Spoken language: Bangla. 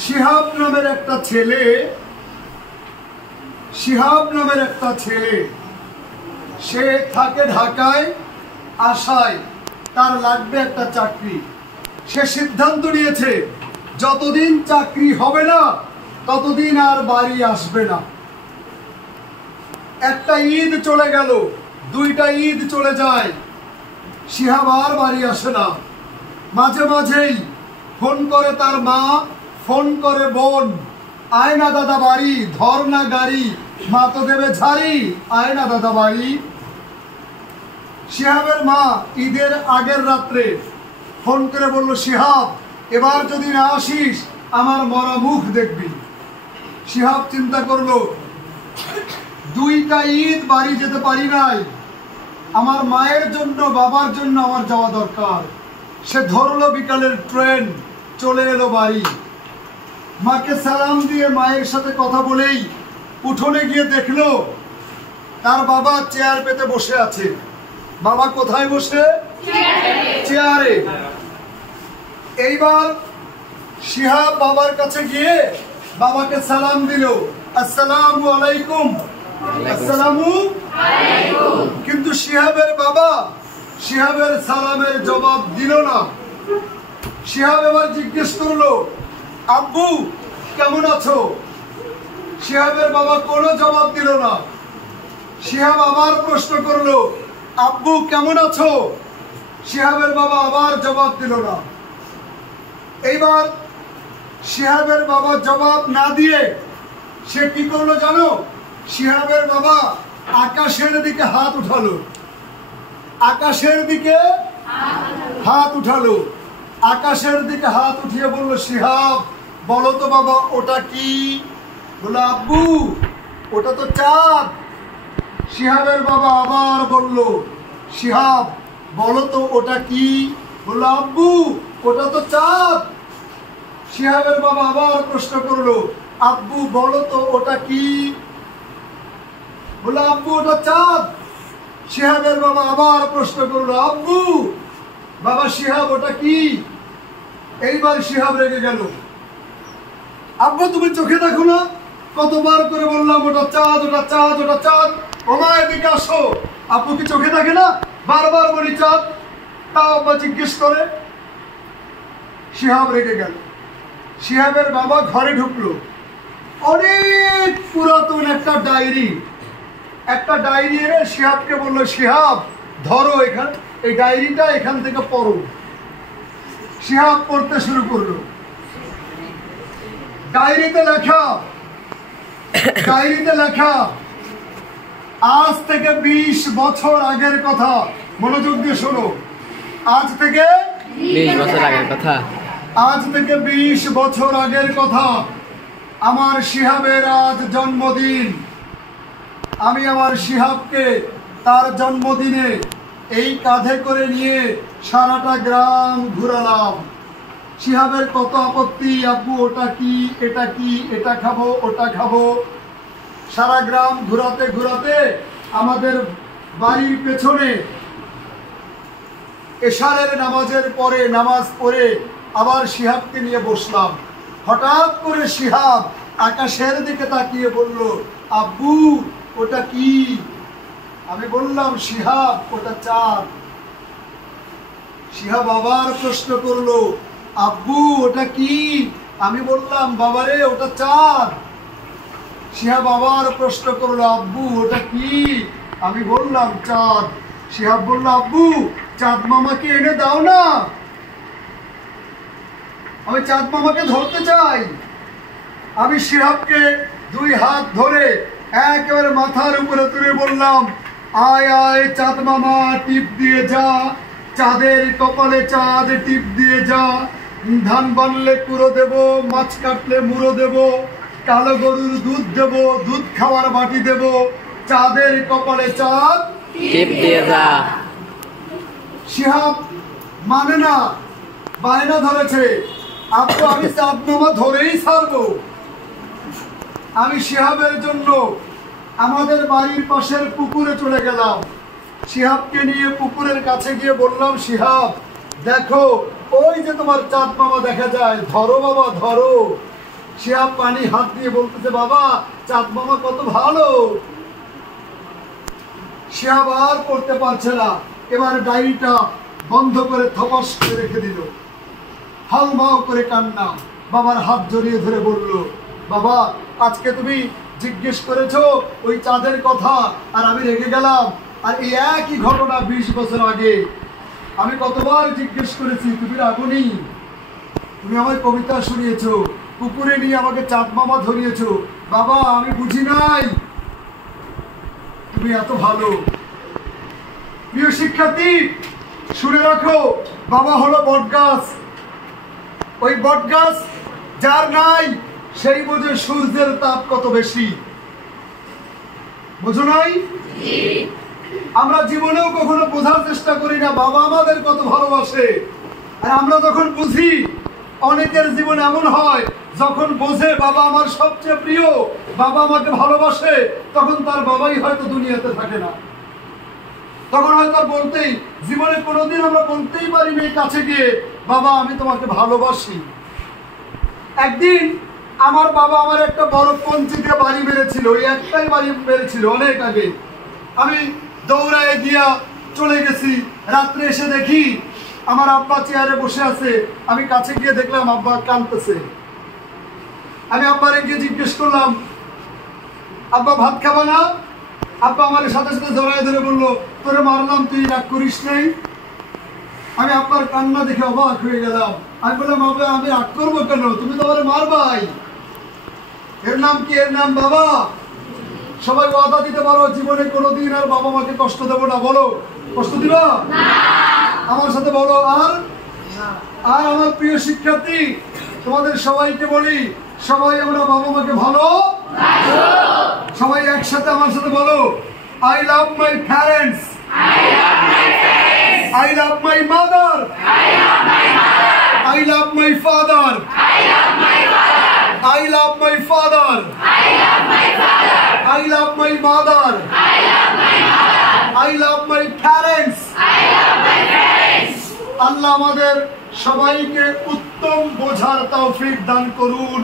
শিহাব নামের একটা ছেলে সে থাকে ঢাকায়, আশায় তার লাগবে একটা চাকরি। সে সিদ্ধান্ত নিয়েছে যতদিন চাকরি হবে না ততদিন আর বাড়ি আসবে না। একটা ঈদ চলে গেল, দুইটা ঈদ চলে যায়, শিহাব আর বাড়ি আসে না। মাঝে মাঝেই ফোন করে তার মা, ফোন করে বোন, আয় না দাদা বাড়ি, ধর না গাড়ি, মা তো দেবে ঝাড়ি, আয় না দাদা বাড়ি। শিহাবের মা ঈদের আগের রাত্রে ফোন করে বলল, শিহাব এবার যদি না আসিস আমার মরা মুখ দেখবি। শিহাব চিন্তা করলো, দুইটা ঈদ বাড়ি যেতে পারি নাই, আমার মায়ের জন্য বাবার জন্য আমার যাওয়া দরকার। সে ধরলো বিকালের ট্রেন, চলে এলো বাড়ি। মাকে সালাম দিয়ে মায়ের সাথে কথা বলেই উঠোনে গিয়ে দেখলো তার বাবা চেয়ার পেতে বসে আছে। বাবা কোথায় বসে? চেয়ারে। এইবার শিহাব বাবার কাছে গিয়ে বাবাকে সালাম দিল, আসসালামু আলাইকুম। আসসালামু আলাইকুম। কিন্তু শিহাবের বাবা শিহাবের সালামের জবাব দিল না। শিহাব এবার জিজ্ঞেস করলো, আব্বু কেমন আছো? শিহাবের বাবা কোনো জবাব দিল না। শিহাব আবার প্রশ্ন করলো, আব্বু কেমন আছো? শিহাবের বাবা আবার জবাব দিল না। এইবার শিহাবের বাবা জবাব না দিয়ে সে কি করলো জানো? শিহাবের বাবা আকাশের দিকে হাত উঠালো, আকাশের দিকে হাত উঠালো, আকাশের দিকে হাত উঠিয়ে বলল, শিহাব বলো তো বাবা ওটা কি? বলল, আব্বু ওটা তো চাঁদ। শিহাবের বাবা আবার বলল, শিহাব বলো তো ওটা কি? বলল, আব্বু ওটা তো চাঁদ। শিহাবের বাবা আবার প্রশ্ন করলো, আব্বু বলো তো ওটা কি? বলল, আব্বু ওটা চাঁদ। শিহাবের বাবা আবার প্রশ্ন করলো, আব্বু বাবা শিহাব ওটা কি? এইবার শিহাব রেগে গেল, আব্বু তুমি চোখে দেখো না? কতবার করে বললাম ওটা চাঁদ, ওটা চাঁদ, ওটা চাঁদ। ওমা এদিকে আসো। আব্বু কি চোখে দেখে না? বারবার বলি চাঁদ, তাও আব্বা জিজ্ঞেস করে। শিহাব রেগে গেল। শিহাবের বাবা ঘরে ঢুকলো, অনেক পুরাতন একটা ডায়েরি এনে শিহাবকে বললো, শিহাব ধরো এই ডায়েরিটা, এখান থেকে পড়ো। শিহাব পড়তে শুরু করলো। ডায়েরিতে লেখা আজ থেকে 20 বছর আগের কথা। মনোযোগ দিয়ে শোনো, আজ থেকে 20 বছর আগের কথা। আজ থেকে 20 বছর আগের কথা। আমার শিহাবের আজ জন্মদিন। আমি আমার শিহাবকে তার জন্মদিনে এই কাঁধে করে নিয়ে সারাটা গ্রাম ঘুরালাম। শিহাবের কত আপত্তি, আব্বু ওটা কি, এটা কি, এটা খাবো, ওটা খাবো। সারা গ্রাম ঘুরাতে ঘুরাতে আমাদের বাড়ির পেছনে এশারের নামাজের পরে নামাজ পড়ে আবার শিহাবকে নিয়ে বসলাম। হঠাৎ করে শিহাব আকাশের দিকে তাকিয়ে বলল, আব্বু ওটা কি? আমি বললাম, শিহাব ওটা চাঁদ। শিহাব আবার প্রশ্ন করলো, আব্বু ওটা কি? আমি বললাম, বাবারে ওটা চাঁদ। শিহাব আবার প্রশ্ন করলো, আব্বু ওটা কি? আমি বললাম, চাঁদ। শিহাব বলল, আব্বু চাঁদ মামাকে এনে দাও না, আমি চাঁদ মামাকে ধরতে চাই। আমি শিহাবকে 2 হাত ধরে একেবারে মাথার উপরে তুলে বললাম, আয় আয় চাঁদ মামা, টিপ দিয়ে যা, চাঁদের কপালে চাঁদ টিপ দিয়ে যা। ধান বানলে কুড়ো দেব, মাছ কাটলে মুড়ো দেব, কালো গরুর দুধ দেব, দুধ খাওয়ার বাটি দেব, চাঁদের কপালে চাঁদ টিপ দিয়ে যা। শিহাব মানে না, বায়না ধরেছে, আব্বু আমি চাঁদ মামা ধরেই ছাড়বো। আমি শিহাবের জন্য আমাদের বাড়ির পাশের পুকুরে চলে গেলাম। শিহাবকে নিয়ে পুকুরের কাছে গিয়ে বললাম, শিহাব দেখো ওই যে তোমার চাঁদ মামা দেখা যায়, ধরো বাবা ধরো। শিহাব পানি হাত দিয়ে বলতেছে, বাবা চাঁদ মামা কত ভালো। শিহাব আর পড়তে পারছে না, এবার ডায়েরিটা বন্ধ করে থপাস করে রেখে দিল। হাউমাউ করে কান্না, বাবার হাত জড়িয়ে ধরে বলল, বাবা আজকে তুমি জিজ্ঞেস করেছো ওই চাঁদের কথা, আর আমি রেগে গেলাম। আর এই একই ঘটনা 20 বছর আগে আমি কতবার জিজ্ঞেস করেছি, তুমি রাগনি। তুমি আমার কবিতা শুনিয়েছো, পুকুরে নিয়ে আমাকে চাঁদ মামা ধরিয়েছো। বাবা আমি বুঝি নাই তুমি এত ভালো। প্রিয় শিক্ষার্থী শুনে রাখো, বাবা হলো বটগাছ। ওই বটগাছ যার নাই সেই বোঝে সূর্যের তাপ কত বেশি। বোঝো নাই? আমরা জীবনেও কখনো বোঝার চেষ্টা করি না বাবা আমাদের কত ভালোবাসে। আর আমরা যখন বুঝি, অনেকের জীবন এমন হয় যখন বোঝে বাবা আমার সবচেয়ে প্রিয়, বাবা আমাকে ভালোবাসে, তখন তার বাবাই হয়তো দুনিয়াতে থাকে না। তখন হয়তো বলতেই, জীবনে কোনোদিন আমরা বলতেই পারি না কাছে গিয়ে, বাবা আমি তোমাকে ভালোবাসি। একদিন আমার বাবা আমার একটা বড় পঞ্চিতে বাড়ি মেরেছিল, ওই একটাই বাড়ি মেরেছিল অনেক আগে। আমি দৌড়ায় গিয়া চলে গেছি, রাত্রে এসে দেখি আমার আব্বা চেয়ারে বসে আছে। আমি কাছে গিয়ে দেখলাম আব্বা কাঁদতেছে। আমি আব্বারে গিয়ে জিজ্ঞেস করলাম, আব্বা ভাত খাবা না? আব্বা আমার সাথে সাথে জড়ায় ধরে বললো, তোরে মারলাম তুই রাগ করিস নাই। আমি আব্বার কান্না দেখে অবাক হয়ে গেলাম। আমি বললাম, বাবা আমি রাগ করবো কেন, তুমি তো আমার মারবাই। এর নাম কি? এর নাম বাবা। সবাই ওয়াদা দিতে পারো জীবনে কোনোদিন আর বাবা মাকে কষ্ট দেবো না। বলো, কষ্ট দিবা? আমার সাথে বলো। আর আমার প্রিয় শিক্ষার্থী তোমাদের সবাইকে বলি, সবাই আমরা বাবা মাকে ভালো। সবাই একসাথে আমার সাথে বলো, I love my parents, I love my mother, I love my father, I love my father, I love my mother, I love my parents. আল্লাহ আমাদের সবাইকে উত্তম বোঝার তৌফিক দান করুন।